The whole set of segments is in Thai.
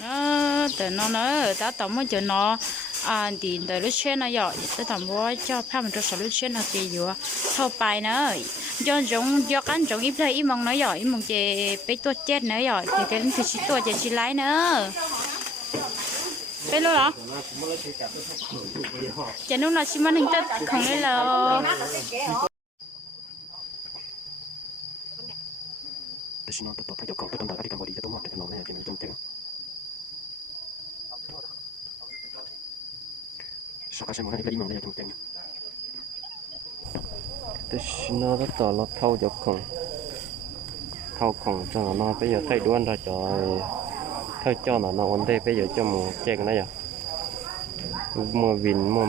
nó từ nó ta tổng mới cho nó thì từ lúc trước nó giỏi tới tổng bố cho phá mình cho số lúc trước nó thì vừa thâu bài nữa do giống do cán giống ít ít mong nó giỏi ít mong chè bé tua chết nữa giỏi thì cái thì chỉ tua chè chỉ lái nữa bé luôn hả chè lúc nào chỉ mang hình thức không nên là私のと体力をとんだありがとうでと思ってたのね、君とってる。社会社も何か今のやってみてる。私のだとเราthâu cho khổng cho nó bây giờ thay đuôn ra cho thay cho nó ổn định bây giờ cho một chèn này à mua vin mua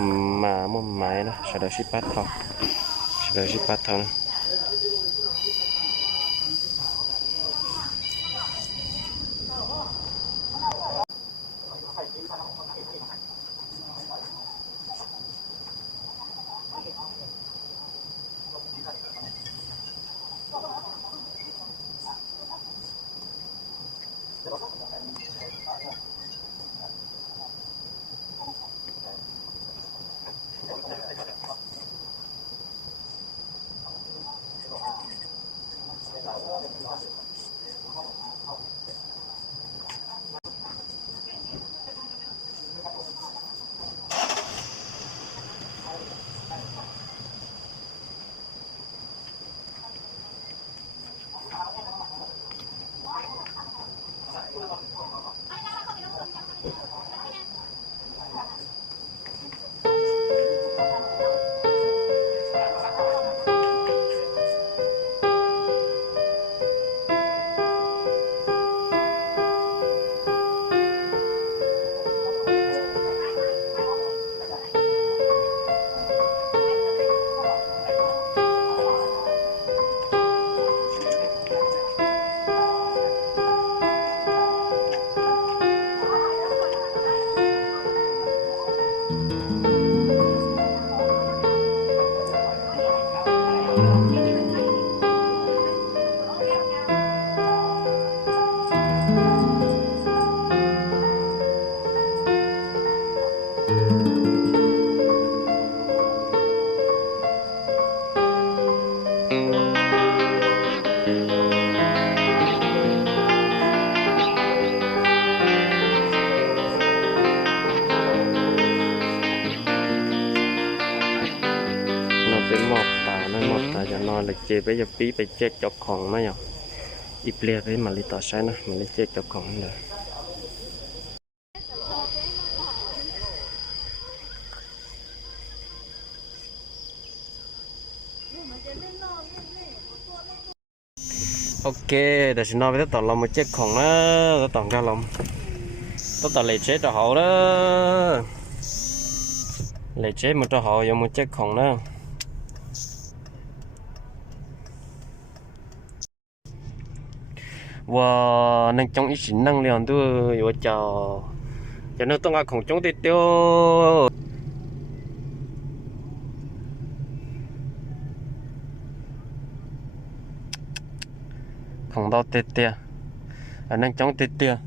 máy đó sẽ được ship thâu sẽ được ship thâu nữa.เป็นหมอบตาไม่หมอบตาจะนอนเลยเจ็บไปจะปีไปเจ็บจกของไหมอ่ะอีเปลี่ยนไปมาลิต่อใช้นะมาลิเจ็บจกของเลยโอเคเดี๋ยวฉันนอนไปต่อเรามาเจ็บของนะต่อการลมต่อเลยเจ็บจะหอนะเลยเจ็บมันจะหอยังมาเจ็บของนะว่านั่งจ้องอีสินั่งเรียนด้วยว่าจะนั่งต้องการของจ้องติดเดียวของเราติดเดียวนั่งจ้องติดเดียว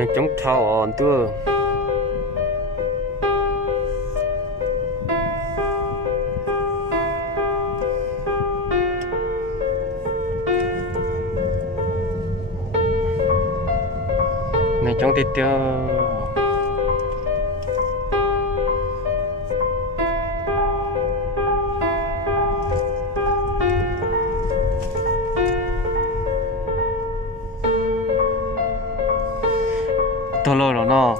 นั่งจ้องเท้าอ่อนตัวนั่งจ้องติดเดียวตัวโลแล้วเนาะ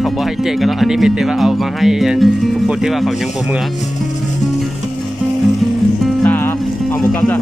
เขาบอกให้แจกกันแล้วอันนี้มีแต่ว่าเอามาให้ทุกคนที่ว่าเขายังบ่เมื่อตาเอาหมูกรอบจ้ะ